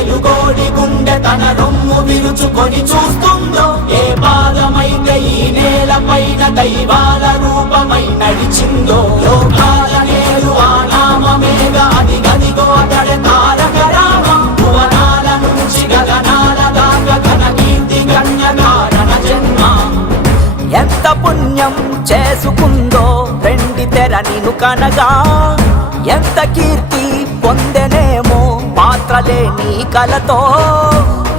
తెలుగోడి గుండె తన రొమ్ము విరుచుకొని చూస్తుందో, ఏ పాదమైతే ఈ నేల పైన దైవాల రూపమై నడిచిందో, లోకాల నేలు ఆ నామమేగా అది గదిగో అతడే తారక రామం. భువనాల నుంచి గగనాల దాకా ఘన కీర్తి గణ్య కారణ జన్మ. ఎంత పుణ్యం చేసుకుందో వెండి తెర నిన్ను కనగా, ఎంత కీర్తి పొందెనేమో పాత్రలే నీ కలతో.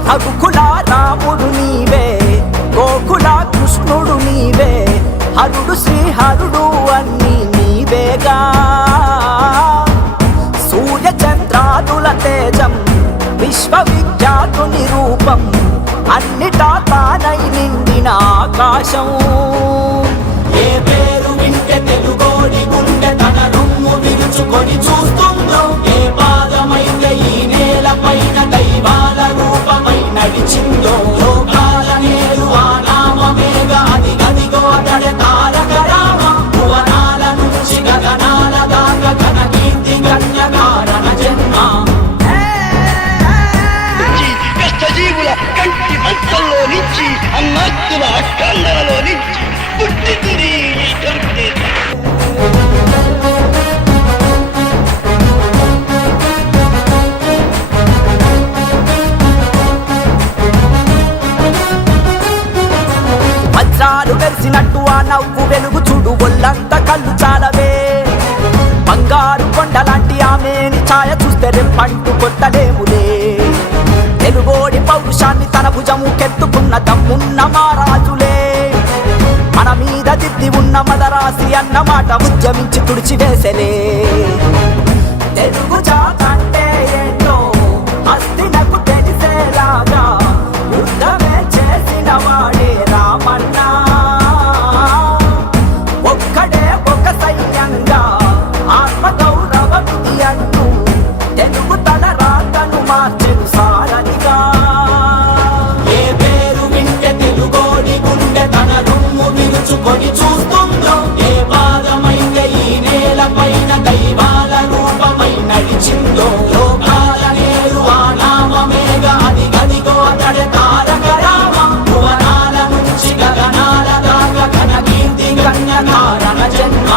రఘుకుల రాముడు నీవే, గోకుల కృష్ణుడు నీవే, హరుడు శ్రీహరుడు అన్నీ నీవేగా. సూర్య చంద్రాదుల తేజం విశ్వవిఖ్యాతుని రూపం, అన్నిటా తానై నిండిన ఆకాశం. ఏ పేరు వింటే తెలుగోడి గుండె తన రొమ్ము విరుచుకొని చూస్తుందో, ఏ పాదమైతే ఈ నేల పైన దైవాల రూపమై నడిచిందో, లోకాల నేలు ఆ నామమేగా అది గదిగో అతడే తారక రామం. భువనాల నుంచి గగనాల దాకా ఘన కీర్తి గణ్య కారణ జన్మ. కష్టజీవుల కంటి మంటల్లో నుంచి, అన్నాత్తుల అష్టాంగలలో నుంచి పుట్టింది ఈ కంటి. వజ్రాలు వెలిసినట్టు ఆ నవ్వు వెలుగు చూడు, ఒళ్ళంత కళ్ళు చాలవే. బంగారు కొండలాంటి ఆమెని ఛాయ చూస్తే రెప్పంటూ కొట్టలేములే. తెలుగోడి పౌరుషాన్ని తన భుజము కెత్తుకున్న దమ్మున్న మారాజులే. మన మీద దిద్ది ఉన్న మదరాసి అన్నమాట ఉద్యమించి తుడిచివేసలే. తెలుగు జాతంటే ఏంటో హస్తినకు తెలిసేలాగా యుద్ధమే చేసిన వాడే రామన్న. ఒక్కడే ఒక సైన్యంగా ఆత్మగౌరవ విధి అంటూ తెలుగు తల రాతను మార్చెను సారథిగా. ఏ పేరు వింటే తెలుగోడి గుండె తన రొమ్ము విరుచుకొని చూస్తుందో, ఏ పాదమైతే ఈ నేల పైన దైవాల రూపమై నడిచిందో, లోకాల నేలు ఆ నామమేగా అది గదిగో అతడే తారక రామం. భువనాల నుంచి గగనాల దాకా ఘన కీర్తి గణ్య కారణ జన్మ.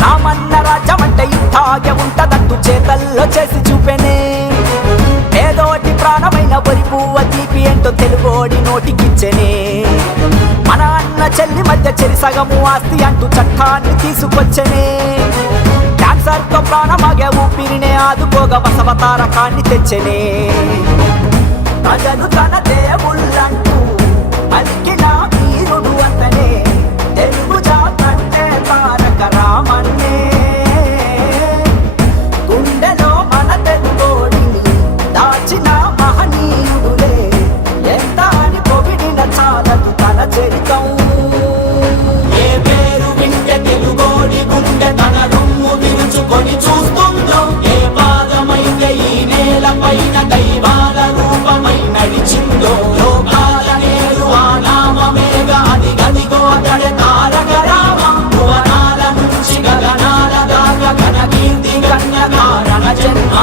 రామన్న రాజ్యమంటే ఇట్టాగే ఉంటదంటూ చేతల్లో చేసి చూపెనే. ఏదోటి ప్రాణమైన వరి పువ్వ తీపి ఏంటో తెలుగోడి నోటికిచ్చెనే. మన అన్న చెల్లి మధ్య చెరి సగము ఆస్తి అంటూ చట్టాన్ని తీసుకొచ్చనే. క్యాన్సర్తో ప్రాణమాగే ఊపిరినే ఆదుకోగా బసవతారకాన్ని తెచ్చనే. ప్రజలు తన దేవుళ్ళంటూ పలికిన వీరుడు అతనే, తెలుగు జాతంటే తారక రామన్నే. గుండెలో మన తెలుగోడిని దాచిన మహనీయుడులే, ఎంత అని పొగిడిన చాలదు తన చరితం. ఏ పేరు వింటే తెలుగోడి గుండె తన రొమ్ము విరుచుకొని చూస్తుందో, ఏ పాదమైతే ఈ నేల పైన దైవాల రూపమై నడిచిందో, లోకాల నేలు ఆ నామమేగా అది గదిగో అతడే తారక రామం. భువనాల నుంచి గగనాల దాకా ఘన కీర్తి గణ్య కారణ జన్మ.